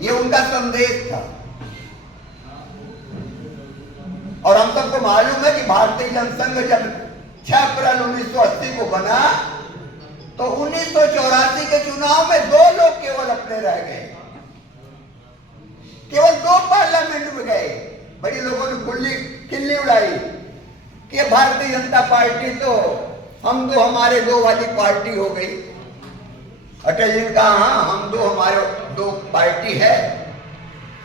ये उनका संदेश था। और हम सबको मालूम है कि भारतीय जनसंघ जब 6 अप्रैल 1980 को बना तो 1984 के चुनाव में 2 लोग केवल अपने रह गए, केवल 2 पार्लियामेंट में गए। बड़ी लोगों ने खुली खिल्ली उड़ाई कि भारतीय जनता पार्टी तो हम दो हमारे दो वाली पार्टी हो गई। अटल जी ने कहा हाँ, हम दो हमारे दो पार्टी है,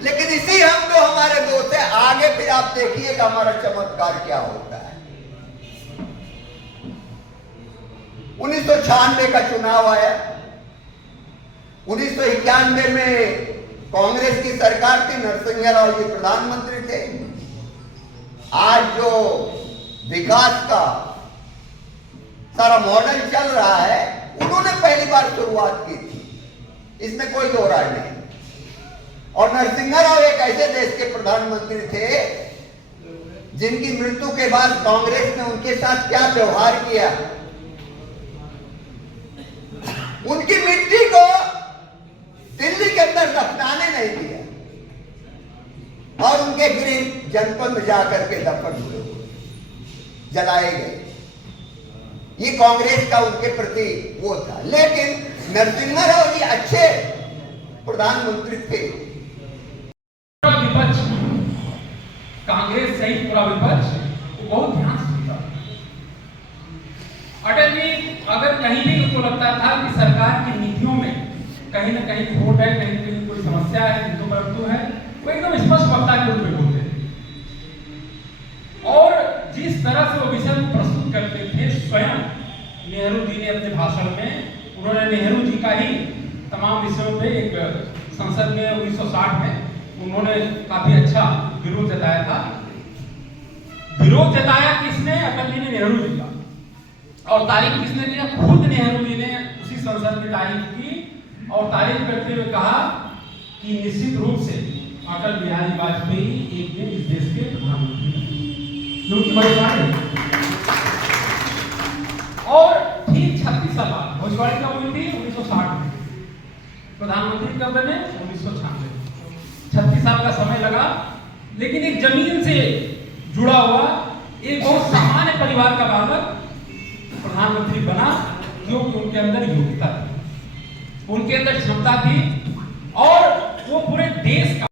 लेकिन इसी हम दो हमारे दो से आगे फिर आप देखिएगा हमारा चमत्कार क्या होता है। 1996 का चुनाव आया। 1991 में कांग्रेस की सरकार थी, नरसिंह राव जी प्रधानमंत्री थे। आज जो विकास का सारा मॉडल चल रहा है, उन्होंने पहली बार शुरुआत की थी, इसमें कोई दो राय नहीं। और नरसिंह राव एक ऐसे देश के प्रधानमंत्री थे जिनकी मृत्यु के बाद कांग्रेस ने उनके साथ क्या व्यवहार किया। उनकी मिट्टी को दिल्ली के अंदर दफनाने नहीं दिया और उनके गृह जनपद में जाकर के दफन हुए, जलाए गए। ये कांग्रेस का उनके प्रति वो था। लेकिन नरसिम्हा राव जी अच्छे प्रधानमंत्री थे। विपक्ष, कांग्रेस सहित पूरा विपक्ष बहुत ध्यान से सुनता। अटल जी अगर कहीं भी उनको लगता था कि सरकार की नीतियों में कहीं न कहीं खोट है, कहीं न कहीं कोई समस्या है, किंतु है, वो एकदम स्पष्ट वक्ता के रूप में बोलते थे। और जिस तरह से वो विषय को प्रस्तुत करते थे, स्वयं नेहरू जी ने अपने भाषण में, उन्होंने नेहरू जी का ही तमाम विषयों पे एक संसद में 1960 में उन्होंने काफी अच्छा विरोध जताया था। विरोध जताया किसने? अटल जी ने नेहरू जी का। और तारीफ किसने किया? खुद नेहरू जी ने उसी संसद में तारीफ की और तारीफ करते हुए कहा कि निश्चित रूप से अटल बिहारी वाजपेयी एक दिन इस देश के प्रधानमंत्री हैं, क्योंकि बड़ी बात है। और ठीक 36 साल बाद भोजपुरी कब हुई थी? 1960 में। प्रधानमंत्री कब बने? 1996। 36 साल का समय लगा, लेकिन एक जमीन से जुड़ा हुआ एक बहुत सामान्य परिवार का बालक प्रधानमंत्री बना, क्योंकि उनके अंदर योग्यता थी, उनके अंदर क्षमता थी और वो पूरे देश का